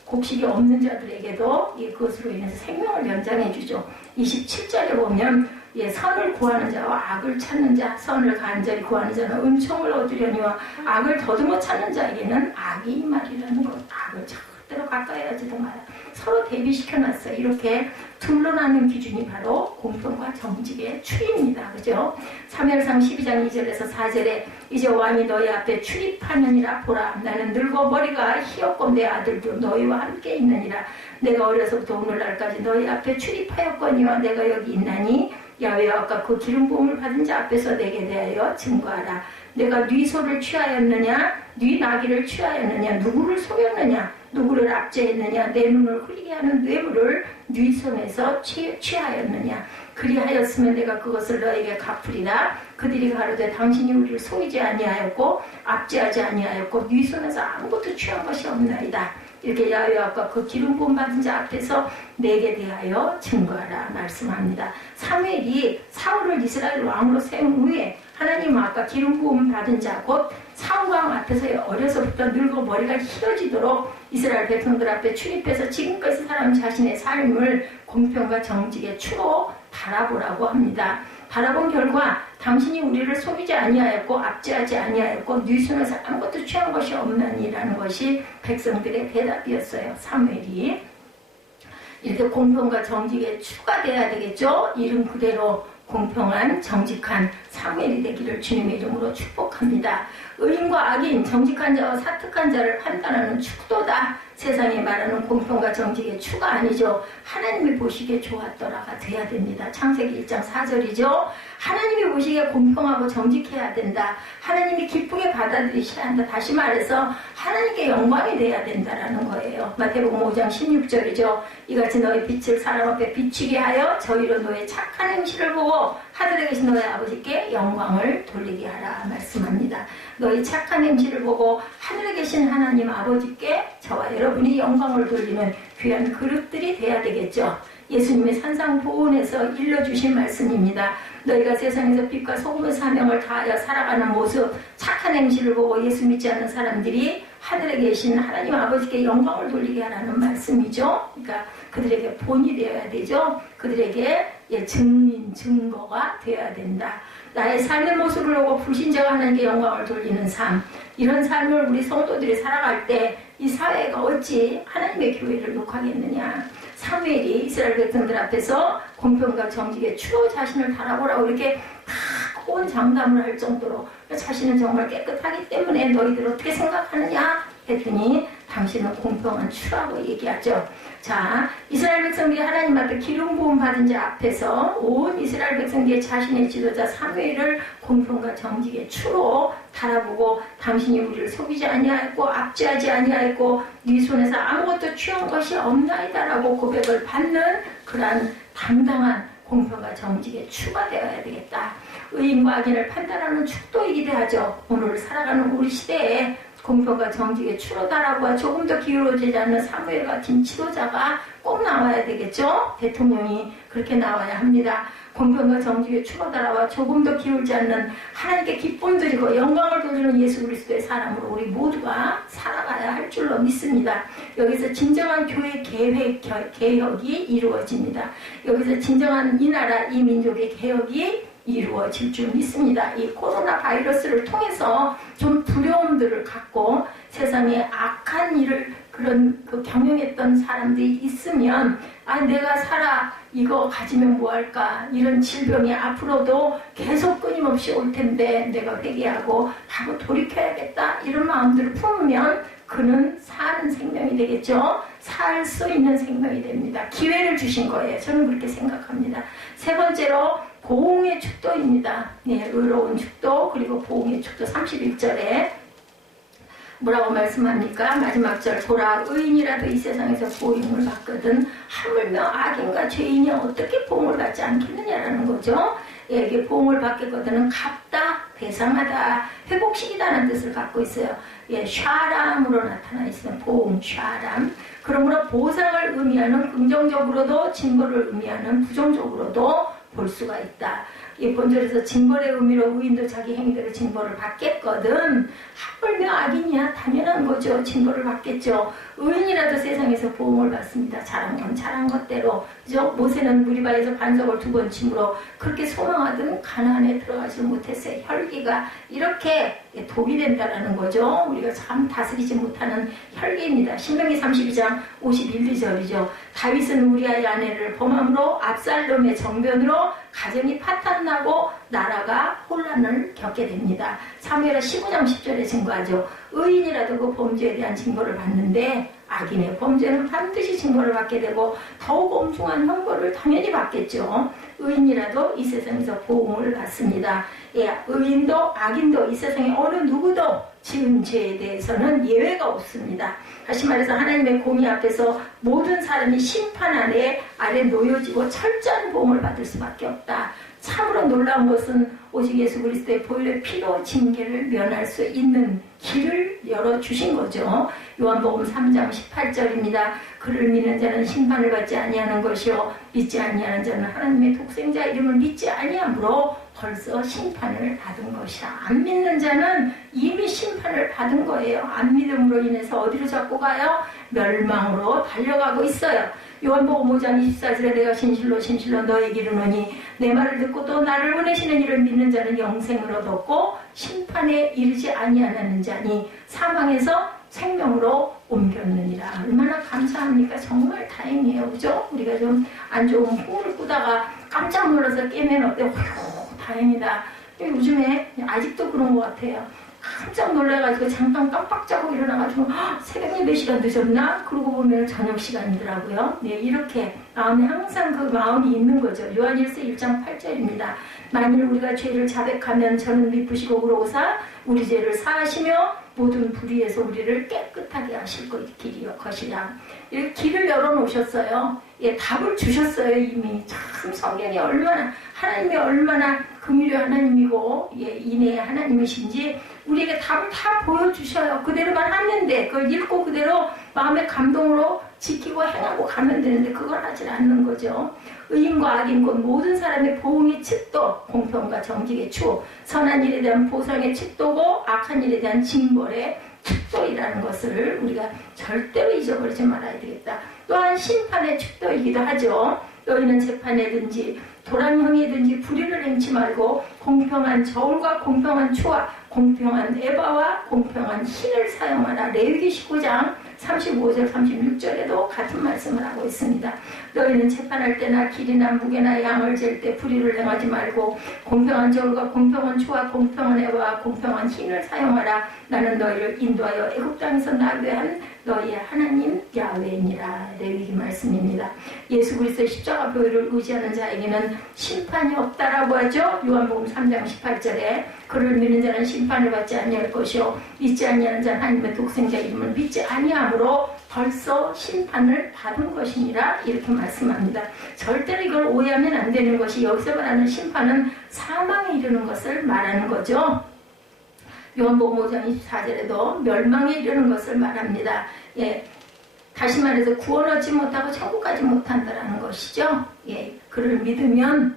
곡식이 없는 자들에게도 그것으로 인해서 생명을 연장해 주죠. 27절에 보면 선을 구하는 자와 악을 찾는 자, 선을 간절히 구하는 자는 은총을 얻으려니와 악을 더듬어 찾는 자에게는 악이 임하리라는 것. 악을 절대로 가까이 하지도 마라. 서로 대비시켜놨어요. 이렇게 둘로 나눈 기준이 바로 공평과 정직의 추리입니다. 그죠? 사무엘상 12장 2절에서 4절에 이제 왕이 너희 앞에 출입하느니라. 보라, 나는 늙어 머리가 희었고 내 아들도 너희와 함께 있느니라. 내가 어려서부터 오늘날까지 너희 앞에 출입하였거니와 내가 여기 있나니 야훼와 아까 그 기름 부음을 받은 자 앞에서 내게 대하여 증거하라. 내가 네 소를 취하였느냐, 네 나귀를 취하였느냐, 누구를 속였느냐, 누구를 압제했느냐, 내 눈을 흐리게 하는 뇌물을 네 손에서 취하였느냐. 그리하였으면 내가 그것을 너에게 갚으리라. 그들이 가로되 당신이 우리를 속이지 아니하였고 압제하지 아니하였고 네 손에서 아무것도 취한 것이 없나이다. 이렇게 야훼와 아까 그 기름 부음 받은 자 앞에서 내게 대하여 증거하라 말씀합니다. 사무엘이 사울을 이스라엘 왕으로 세운 후에 하나님 아까 기름 부음 받은 자 곧 사울왕 앞에서 어려서부터 늙어 머리가 희어지도록 이스라엘 백성들 앞에 출입해서 지금까지 사람 자신의 삶을 공평과 정직의 추로 바라보라고 합니다. 바라본 결과 당신이 우리를 속이지 아니하였고 압제하지 아니하였고 네 손에서 아무것도 취한 것이 없나니라는 것이 백성들의 대답이었어요. 사무엘이 이렇게 공평과 정직의 추가 돼야 되겠죠. 이름 그대로 공평한 정직한 사무엘이 되기를 주님의 이름으로 축복합니다. 의인과 악인, 정직한 자와 사특한 자를 판단하는 축도다. 세상에 말하는 공평과 정직의 추가 아니죠. 하나님이 보시기에 좋았더라가 돼야 됩니다. 창세기 1장 4절이죠. 하나님이 보시기에 공평하고 정직해야 된다. 하나님이 기쁘게 받아들이셔야 한다. 다시 말해서 하나님께 영광이 돼야 된다라는 거예요. 마태복음 5장 16절이죠. 이같이 너희 빛을 사람 앞에 비추게 하여 저희로 너의 착한 행실을 보고 하늘에 계신 너의 아버지께 영광을 돌리게 하라 말씀합니다. 너희 착한 행실을 보고 하늘에 계신 하나님 아버지께 저와 여러분이 영광을 돌리는 귀한 그릇들이 돼야 되겠죠. 예수님의 산상보훈에서 일러주신 말씀입니다. 너희가 세상에서 빛과 소금의 사명을 다하여 살아가는 모습, 착한 행실을 보고 예수 믿지 않는 사람들이 하늘에 계신 하나님 아버지께 영광을 돌리게 하라는 말씀이죠. 그러니까 그들에게 본이 되어야 되죠. 그들에게 증인, 증거가 되어야 된다. 나의 삶의 모습을 보고 불신자가 하나님께 영광을 돌리는 삶, 이런 삶을 우리 성도들이 살아갈 때 이 사회가 어찌 하나님의 교회를 욕하겠느냐. 사무엘이 이스라엘 백성들 앞에서 공평과 정직의 추로 자신을 바라보라고 이렇게 다 고운 장담을 할 정도로 자신은 정말 깨끗하기 때문에 너희들 어떻게 생각하느냐 했더니 당신은 공평한 추라고 얘기하죠. 자, 이스라엘 백성들이 하나님 앞에 기름 부음 받은 자 앞에서 온 이스라엘 백성들의 자신의 지도자 사무엘을 공평과 정직의 추로 바라보고 당신이 우리를 속이지 아니하였고 압제하지 아니하였고 네 손에서 아무것도 취한 것이 없나이다라고 고백을 받는 그러한 당당한 공평과 정직의 추가 되어야 되겠다. 의인과 악인을 판단하는 축도이기도 하죠. 오늘 살아가는 우리 시대에 공평과 정직의 추로다라고 조금 더 기울어지지 않는 사무엘 같은 지도자가 꼭 나와야 되겠죠. 대통령이 그렇게 나와야 합니다. 공평과 정직의 추로다라와 조금 더 기울지 않는 하나님께 기쁨 드리고 영광을 돌리는 예수 그리스도의 사람으로 우리 모두가 살아가야 할 줄로 믿습니다. 여기서 진정한 교회 개혁이 이루어집니다. 여기서 진정한 이 나라 이 민족의 개혁이 이루어질 줄 믿습니다. 이 코로나 바이러스를 통해서 좀 두려움들을 갖고 세상에 악한 일을 경영했던 사람들이 있으면 내가 살아 이거 가지면 뭐할까 이런 질병이 앞으로도 계속 끊임없이 올 텐데 내가 회개하고 하고 돌이켜야겠다 이런 마음들을 품으면 그는 사는 생명이 되겠죠. 살 수 있는 생명이 됩니다. 기회를 주신 거예요. 저는 그렇게 생각합니다. 세 번째로 보응의 축도입니다. 네, 의로운 축도 그리고 보응의 축도 31절에 뭐라고 말씀합니까? 마지막 절 보라 의인이라도 이 세상에서 보응을 받거든 하물며 악인과 죄인이 어떻게 보응을 받지 않겠느냐라는 거죠. 예, 이게 보응을 받겠거든은 갚다, 배상하다, 회복시키다는 뜻을 갖고 있어요. 예, 샤람으로 나타나 있어요. 보응, 샤람. 그러므로 보상을 의미하는 긍정적으로도 징벌을 의미하는 부정적으로도 볼 수가 있다. 이 본절에서 징벌의 의미로 의인도 자기 행위대로 징벌을 받겠거든 하물며 악인이야 당연한 거죠. 징벌을 받겠죠. 의인이라도 세상에서 보응을 받습니다. 잘한 건 잘한 것대로 그죠? 모세는 무리바에서 반석을 2번 침으로 그렇게 소망하던 가나안에 들어가지 못했어요. 혈기가 이렇게 독이 된다라는 거죠. 우리가 참 다스리지 못하는 혈기입니다. 신명기 32장 51절이죠. 다윗은 우리아의 아내를 범함으로 압살롬의 정변으로 가정이 파탄나고 나라가 혼란을 겪게 됩니다. 사무엘하 15장 10절에 증거하죠. 의인이라도 그 범죄에 대한 징벌을 받는데 악인의 범죄는 반드시 징벌을 받게 되고 더욱 엄중한 형벌을 당연히 받겠죠. 의인이라도 이 세상에서 보응을 받습니다. 예, 의인도 악인도 이 세상에 어느 누구도 지은 죄에 대해서는 예외가 없습니다. 다시 말해서 하나님의 공의 앞에서 모든 사람이 심판 아래 놓여지고 철저한 보응을 받을 수밖에 없다. 참으로 놀라운 것은 오직 예수 그리스도의 보혈의 피로 징계를 면할 수 있는 길을 열어주신 거죠. 요한복음 3장 18절입니다. 그를 믿는 자는 심판을 받지 아니하는 것이요 믿지 아니하는 자는 하나님의 독생자 이름을 믿지 아니하므로 벌써 심판을 받은 것이라. 안 믿는 자는 이미 심판을 받은 거예요. 안 믿음으로 인해서 어디로 자꾸 가요? 멸망으로 달려가고 있어요. 요한복음 5장 24절에 내가 진실로 너에게 이르노니 내 말을 듣고 또 나를 보내시는 이를 믿는 자는 영생을 얻었고 심판에 이르지 아니하는 자니 사망에서 생명으로 옮겼느니라. 얼마나 감사합니까? 정말 다행이에요. 그죠? 우리가 좀 안 좋은 꿈을 꾸다가 깜짝 놀라서 깨면 어때? 다행이다. 요즘에 아직도 그런 것 같아요. 깜짝 놀라가지고 잠깐 깜빡 자고 일어나가지고 새벽에 몇 시간 늦었나? 그러고 보면 저녁 시간이더라고요. 네, 이렇게 마음에 항상 그 마음이 있는 거죠. 요한일서 1장 8절입니다. 만일 우리가 죄를 자백하면 저는 미쁘시고 그러고사 우리 죄를 사하시며 모든 불의에서 우리를 깨끗하게 하실 것이라. 이렇게 길을 열어놓으셨어요. 예, 답을 주셨어요. 이미 참 성경이 하나님이 얼마나 긍휼의 하나님이고 예, 인애의 하나님이신지 우리에게 답을 다 보여주셔요. 그대로만 하면 돼. 그걸 읽고 그대로 마음의 감동으로 지키고 행하고 가면 되는데 그걸 하질 않는 거죠. 의인과 악인 곧 모든 사람의 보응의 칙도 공평과 정직의 추 선한 일에 대한 보상의 칙도고 악한 일에 대한 징벌의 칙도이라는 것을 우리가 절대로 잊어버리지 말아야 되겠다. 또한 심판의 칙도이기도 하죠. 너희는 재판에든지 도랑형이든지 불의를 행치 말고 공평한 저울과 공평한 추와 공평한 에바와 공평한 흰을 사용하라. 레위기 19장 35절 36절에도 같은 말씀을 하고 있습니다. 너희는 재판할 때나 길이나 무게나 양을 잴 때 불의를 행하지 말고 공평한 저울과 공평한 추와 공평한 에바와 공평한 흰을 사용하라. 나는 너희를 인도하여 애굽 땅에서 나게 한 너희의 하나님 야훼니라. 레위기 말씀입니다. 예수 그리스도의 십자가 보혈을 의지하는 자에게는 심판이 없다라고 하죠. 요한복음 3장 18절에 그를 믿는 자는 심판을 받지 아니할 것이요 믿지 아니하는 자는 하나님의 독생자 이름을 믿지 아니함으로 벌써 심판을 받은 것이니라 이렇게 말씀합니다. 절대로 이걸 오해하면 안 되는 것이 여기서 말하는 심판은 사망에 이르는 것을 말하는 거죠. 요한복음 5장 24절에도 멸망에 이르는 것을 말합니다. 예, 다시 말해서 구원 얻지 못하고 천국 가지 못한다라는 것이죠. 예, 그를 믿으면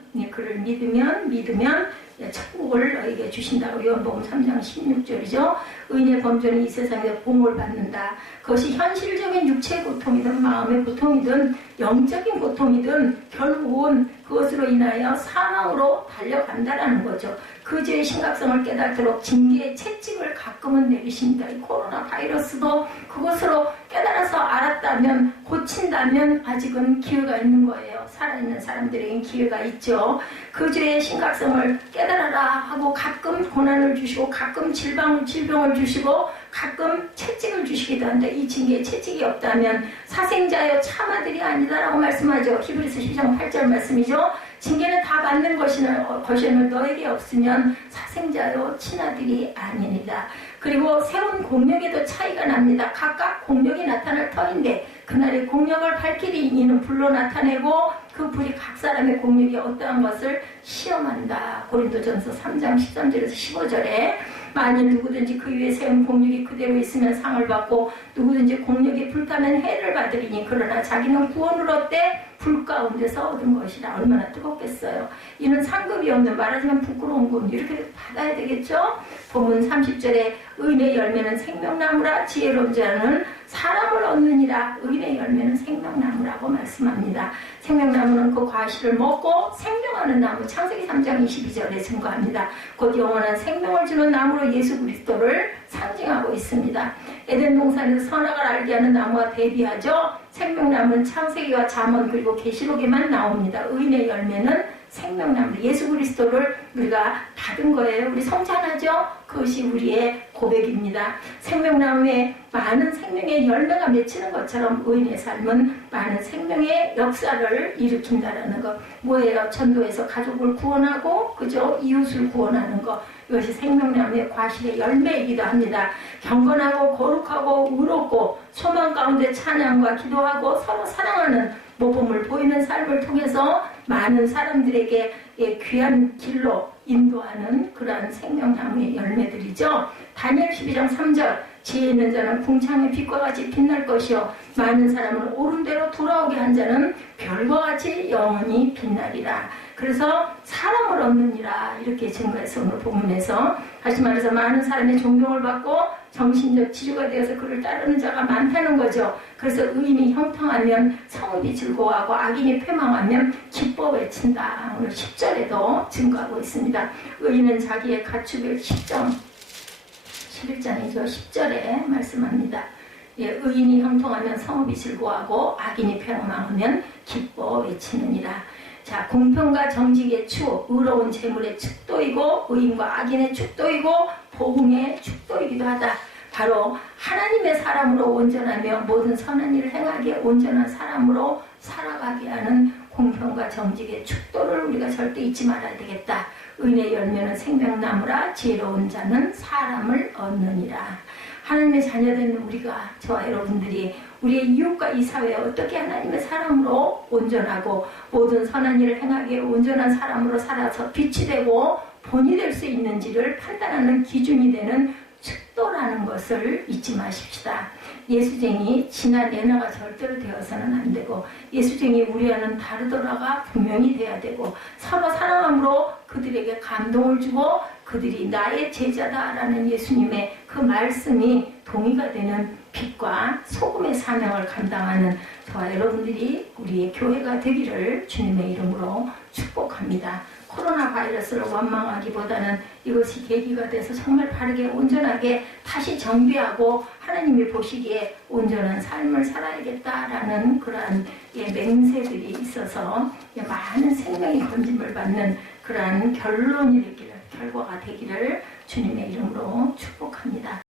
천국을 너에게 주신다고 요한복음 3장 16절이죠. 의인의 범죄는 이 세상에서 보응을 받는다. 그것이 현실적인 육체의 고통이든 마음의 고통이든 영적인 고통이든 결국은 그것으로 인하여 사망으로 달려간다라는 거죠. 그 죄의 심각성을 깨닫도록 징계의 채찍을 가끔은 내리십니다. 이 코로나 바이러스도 그것으로 깨달아서 알았다면 고친다면 아직은 기회가 있는 거예요. 살아있는 사람들에겐 기회가 있죠. 그 죄의 심각성을 깨달아라 하고 가끔 고난을 주시고 가끔 질병을 주시고 가끔 채찍을 주시기도 한다. 이 징계에 채찍이 없다면 사생자여 참아들이 아니다라고 말씀하죠. 히브리서 12장 8절 말씀이죠. 징계는 다 받는 것이는 너에게 없으면 사생자여 친아들이 아니니라. 그리고 세운 공력에도 차이가 납니다. 각각 공력이 나타날 터인데 그날의 공력을 발길이 이는 불로 나타내고 그 불이 각 사람의 공력이 어떠한 것을 시험한다. 고린도전서 3장 13절에서 15절에 만일 누구든지 그 위에 세운 공력이 그대로 있으면 상을 받고 누구든지 공력이 불타면 해를 받으리니 그러나 자기는 구원을 얻되 불 가운데서 얻은 것이라. 얼마나 뜨겁겠어요. 이는 상급이 없는, 말하자면 부끄러운 군, 이렇게 받아야 되겠죠. 본문 30절에 의인의 열매는 생명나무라. 지혜로운 자는 사람을 얻느니라. 의인의 열매는 생명나무라고 말씀합니다. 생명나무는 그 과실을 먹고 생명하는 나무. 창세기 3장 22절에 증거합니다. 곧 영원한 생명을 주는 나무로 예수 그리스도를 상징하고 있습니다. 에덴 동산에서 선악을 알게 하는 나무와 대비하죠. 생명나무는 창세기와 잠언 그리고 계시록에만 나옵니다. 의인의 열매는 생명나무, 예수 그리스도를 우리가 받은 거예요. 우리 성찬하죠? 그것이 우리의 고백입니다. 생명나무에 많은 생명의 열매가 맺히는 것처럼 의인의 삶은 많은 생명의 역사를 일으킨다라는 것. 뭐예요? 전도에서 가족을 구원하고 그죠? 이웃을 구원하는 것. 이것이 생명나무의 과실의 열매이기도 합니다. 경건하고 거룩하고 의롭고 소망 가운데 찬양과 기도하고 서로 사랑하는 모범을 보이는 삶을 통해서 많은 사람들에게 귀한 길로 인도하는 그러한 생명나무의 열매들이죠. 다니엘 12장 3절 지혜 있는 자는 궁창의 빛과 같이 빛날 것이요 많은 사람을 옳은 대로 돌아오게 한 자는 별과 같이 영원히 빛나리라. 그래서 사람을 얻느니라 이렇게 증거해서 오늘 본문에서 다시 말해서 많은 사람의 존경을 받고 정신적 지주가 되어서 그를 따르는 자가 많다는 거죠. 그래서 의인이 형통하면 성읍이 즐거워하고 악인이 패망하면 기뻐 외친다. 오늘 10절에도 증거하고 있습니다. 의인은 자기의 가축을 11장이죠. 10절에 말씀합니다. 예, 의인이 형통하면 성읍이 즐거워하고 악인이 패망하면 기뻐 외치느니라. 자, 공평과 정직의 추, 의로운 재물의 축도이고 의인과 악인의 축도이고 보응의 축도이기도 하다. 바로 하나님의 사람으로 온전하며 모든 선한 일을 행하기에 온전한 사람으로 살아가게 하는 공평과 정직의 축도를 우리가 절대 잊지 말아야 되겠다. 의인의 열매는 생명나무라. 지혜로운 자는 사람을 얻느니라. 하나님의 자녀된 우리가, 저와 여러분들이 우리의 이웃과 이 사회에 어떻게 하나님의 사람으로 온전하고 모든 선한 일을 행하기에 온전한 사람으로 살아서 빛이 되고 본이 될 수 있는지를 판단하는 기준이 되는 축도라는 것을 잊지 마십시다. 예수쟁이 진한 예나가 절대로 되어서는 안 되고 예수쟁이 우리와는 다르더라가 분명히 돼야 되고 서로 사랑함으로 그들에게 감동을 주고 그들이 나의 제자다라는 예수님의 그 말씀이 동의가 되는 빛과 소금의 사명을 감당하는 저와 여러분들이 우리의 교회가 되기를 주님의 이름으로 축복합니다. 코로나 바이러스를 원망하기보다는 이것이 계기가 돼서 정말 바르게 온전하게 다시 정비하고 하나님이 보시기에 온전한 삶을 살아야겠다라는 그러한 맹세들이 있어서 많은 생명이 건짐을 받는 그러한 결과가 되기를 주님의 이름으로 축복합니다.